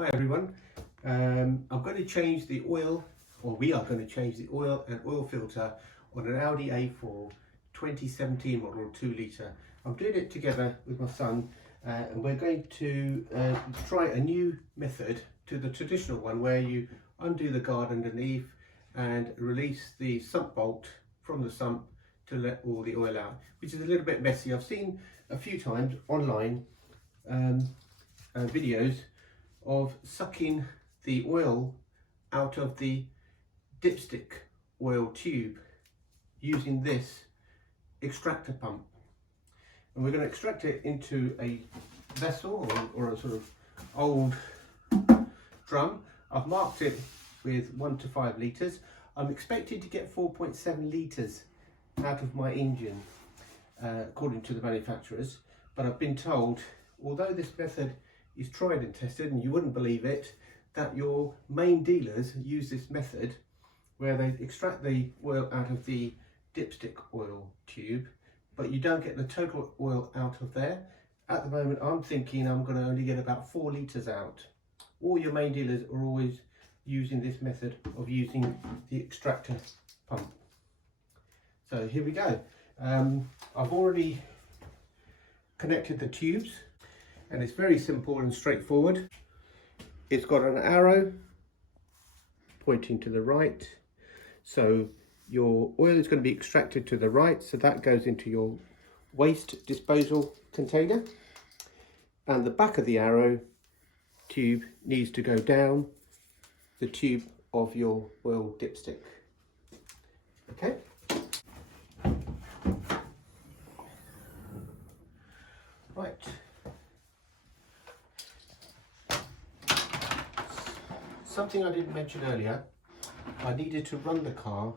Hi everyone, I'm going to change the oil, or we are going to change the oil and oil filter on an Audi A4 2017 model 2 litre. I'm doing it together with my son and we're going to try a new method to the traditional one where you undo the guard underneath and release the sump bolt from the sump to let all the oil out, which is a little bit messy. I've seen a few times online videos of sucking the oil out of the dipstick oil tube using this extractor pump, and we're going to extract it into a vessel or a sort of old drum. I've marked it with 1 to 5 litres. I'm expecting to get 4.7 litres out of my engine according to the manufacturers, but I've been told, although this method is tried and tested, and you wouldn't believe it, that your main dealers use this method where they extract the oil out of the dipstick oil tube, but you don't get the total oil out of there. At the moment, I'm thinking I'm going to only get about 4 litres out. All your main dealers are always using this method of using the extractor pump. So here we go. I've already connected the tubes, and it's very simple and straightforward. It's got an arrow pointing to the right, so your oil is going to be extracted to the right, so that goes into your waste disposal container, and the back of the arrow tube needs to go down the tube of your oil dipstick. Okay. Right. Something I didn't mention earlier, I needed to run the car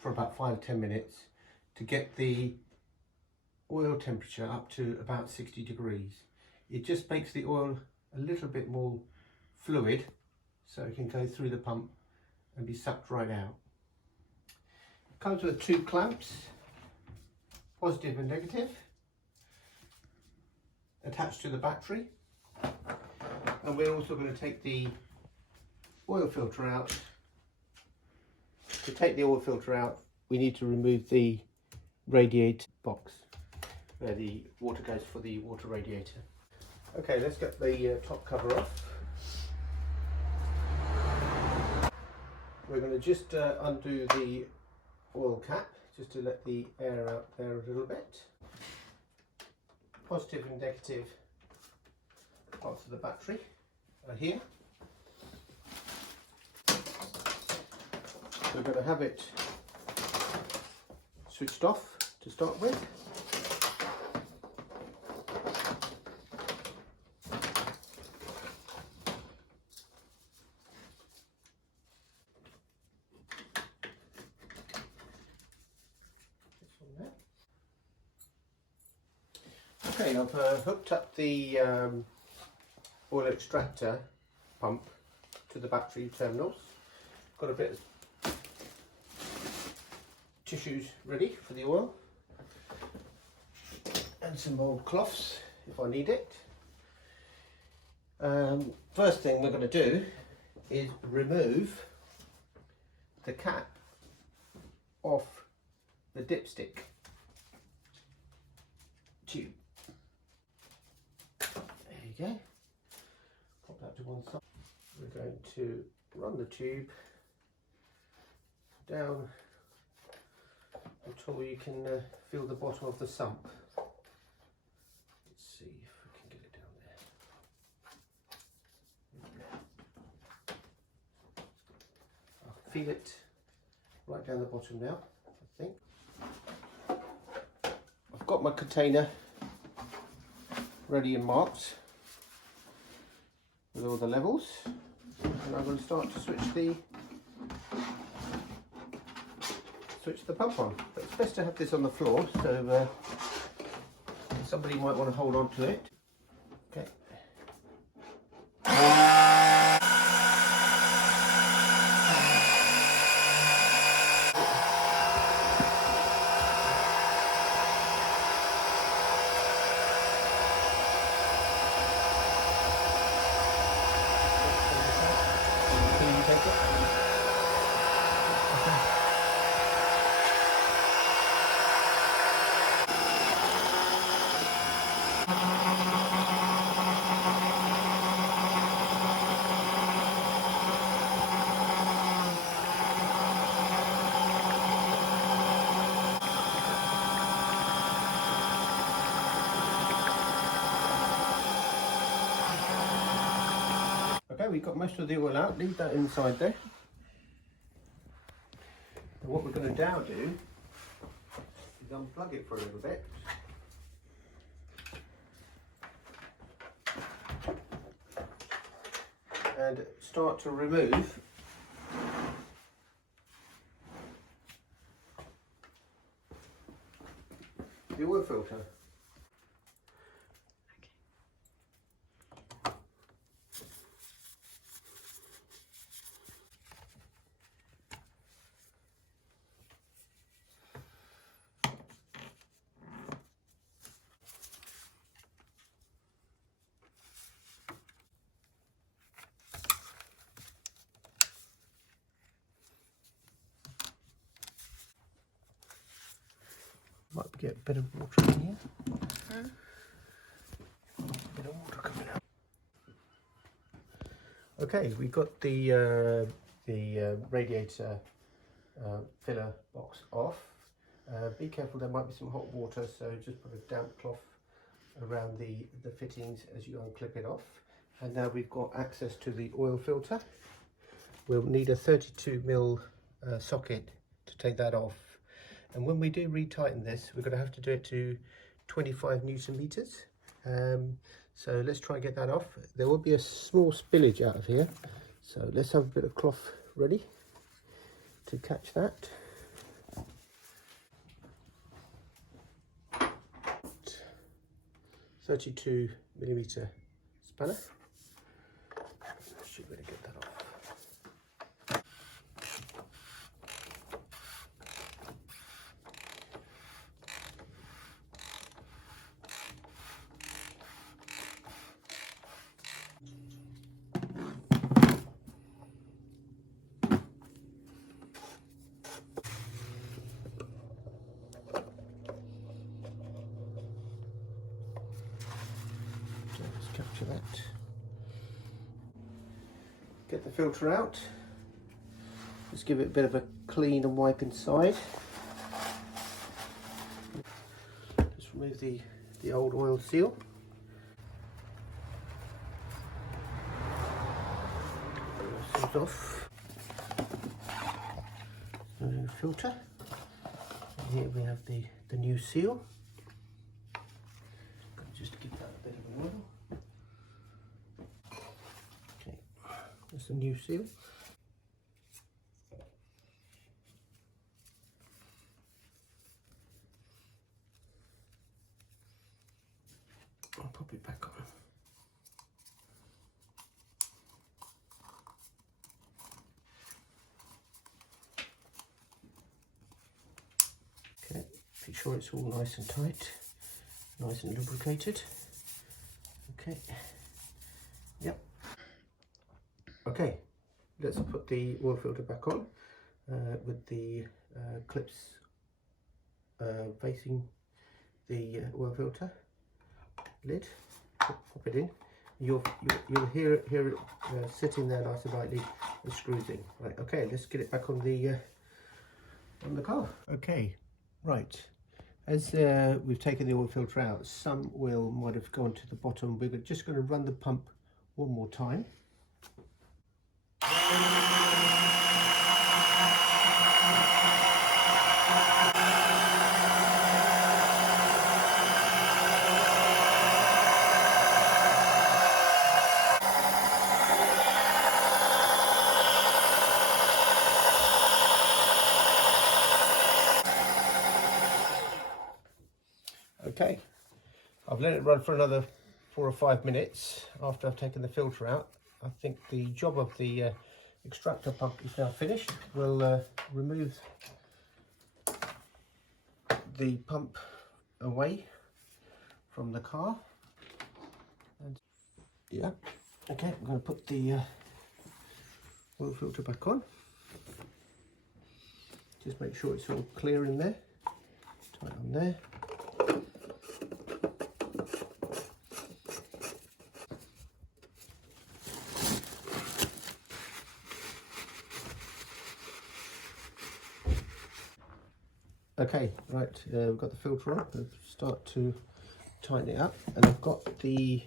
for about 5-10 minutes to get the oil temperature up to about 60 degrees. It just makes the oil a little bit more fluid so it can go through the pump and be sucked right out. It comes with 2 clamps, positive and negative, attached to the battery, and we're also going to take the oil filter out. To take the oil filter out, we need to remove the radiator box where the water goes for the water radiator. Okay, let's get the top cover off. We're going to just undo the oil cap just to let the air out there a little bit. Positive and negative parts of the battery are here. We're going to have it switched off to start with. Okay, I've hooked up the oil extractor pump to the battery terminals. Got a bit of tissues ready for the oil and some old cloths if I need it. First thing we're going to do is remove the cap off the dipstick tube. There you go. Pop that to one side. We're going to run the tube down until you can feel the bottom of the sump. Let's see if we can get it down there. I'll feel it right down the bottom now, I think. I've got my container ready and marked with all the levels, and I'm going to start to switch the pump on. But it's best to have this on the floor, so somebody might want to hold on to it. Okay. we've got most of the oil out. Leave that inside there. And what we're going to now do is unplug it for a little bit. And start to remove the oil filter. Might get a bit of water in here. Bit of water coming out. Okay, we got the radiator filler box off. Be careful, there might be some hot water, so just put a damp cloth around the fittings as you unclip it off. And now we've got access to the oil filter. We'll need a 32mm socket to take that off. And when we do retighten this, we're going to have to do it to 25 Newton meters. So let's try and get that off. There will be a small spillage out of here. So let's have a bit of cloth ready to catch that. .32mm spanner. Should really get that off. Capture that. Get the filter out. Just give it a bit of a clean and wipe inside. Just remove the old oil seal. Seals off. Filter. And here we have the new seal. Just give that a bit of an oil. That's the new seal. I'll pop it back on. Okay, make sure it's all nice and tight, nice and lubricated. Okay. Yep. Okay, let's put the oil filter back on with the clips facing the oil filter lid. Pop it in. You'll hear it sitting there nice and lightly and screws in. Right. Okay, let's get it back on the car. Okay, right. As we've taken the oil filter out, some oil might have gone to the bottom. We're just going to run the pump one more time. Okay, I've let it run for another 4 or 5 minutes after I've taken the filter out. I think the job of the extractor pump is now finished. We'll remove the pump away from the car. And yeah, okay, I'm going to put the oil filter back on. Just make sure it's all clear in there. Tight on there. Okay, right, we've got the filter on. We'll start to tighten it up, and I've got the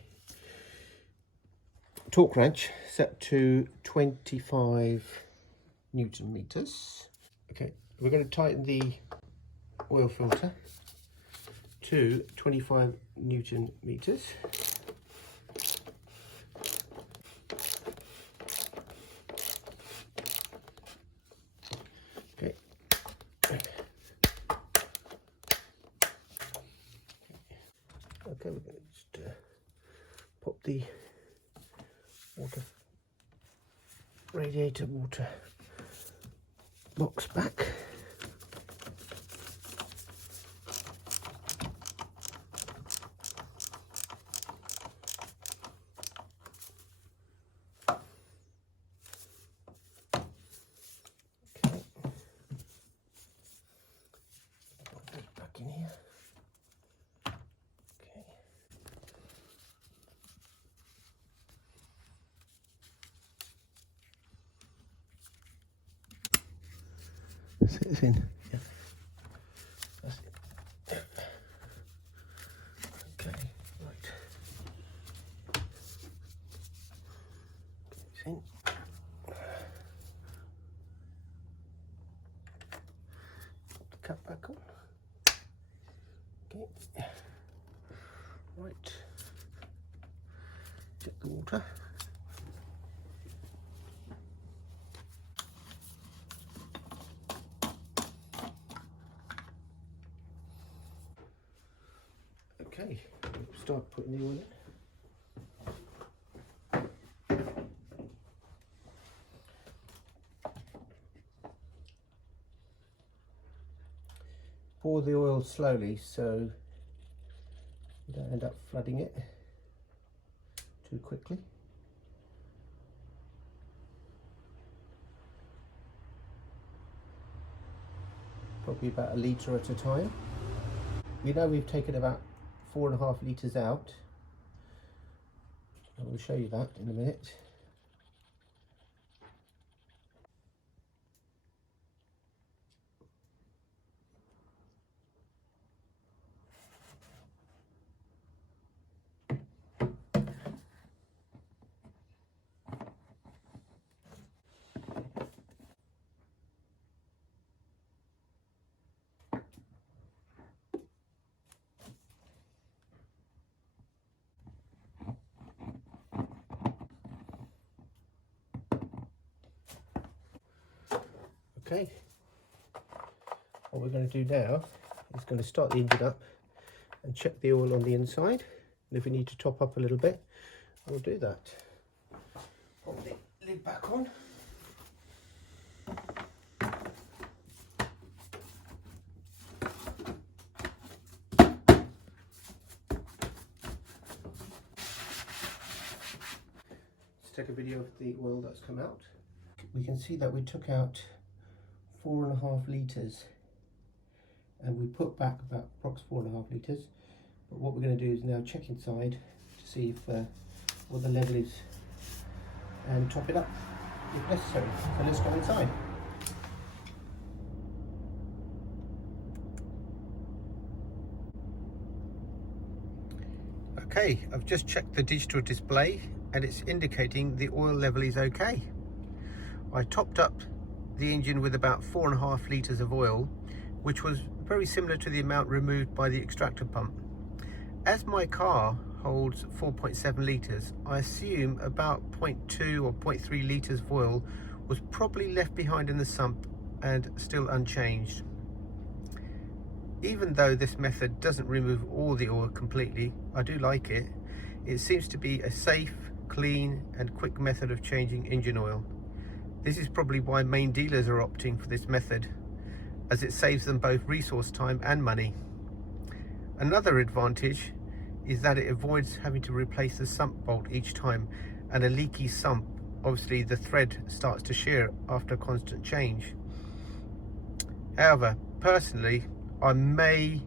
torque wrench set to 25 Newton meters. Okay, we're going to tighten the oil filter to 25 Newton meters. Okay. Okay, we're going to just pop the radiator water box back. Okay. Put this back in here. Okay. Set this in. Yeah. That's it. Okay, right. Get this in. Put the cap back on. Okay. Right. Check the water. Okay, start putting the oil in. Pour the oil slowly so you don't end up flooding it too quickly. Probably about a litre at a time. We know we've taken about 4.5 litres out. I will show you that in a minute. Okay, what we're going to do now is going to start the engine up and check the oil on the inside, and if we need to top up a little bit, we'll do that. Pop the lid back on. Let's take a video of the oil that's come out. We can see that we took out 4.5 litres and we put back about approximately 4.5 litres, but what we're going to do is now check inside to see if what the level is and top it up if necessary. So let's go inside. Okay, I've just checked the digital display and it's indicating the oil level is okay. I topped up the engine with about 4.5 litres of oil, which was very similar to the amount removed by the extractor pump. As my car holds 4.7 litres, I assume about 0.2 or 0.3 litres of oil was probably left behind in the sump and still unchanged. Even though this method doesn't remove all the oil completely, I do like it. It seems to be a safe, clean and quick method of changing engine oil. This is probably why main dealers are opting for this method, as it saves them both resource time and money. Another advantage is that it avoids having to replace the sump bolt each time, and a leaky sump, obviously the thread starts to shear after constant change. However, personally, I may,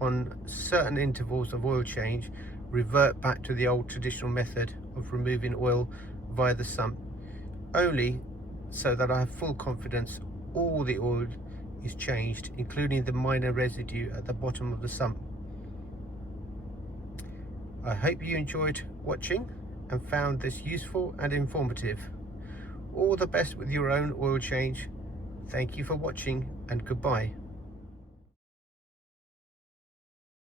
on certain intervals of oil change, revert back to the old traditional method of removing oil via the sump, only so that I have full confidence all the oil is changed, including the minor residue at the bottom of the sump. I hope you enjoyed watching, and found this useful and informative. All the best with your own oil change. Thank you for watching and goodbye.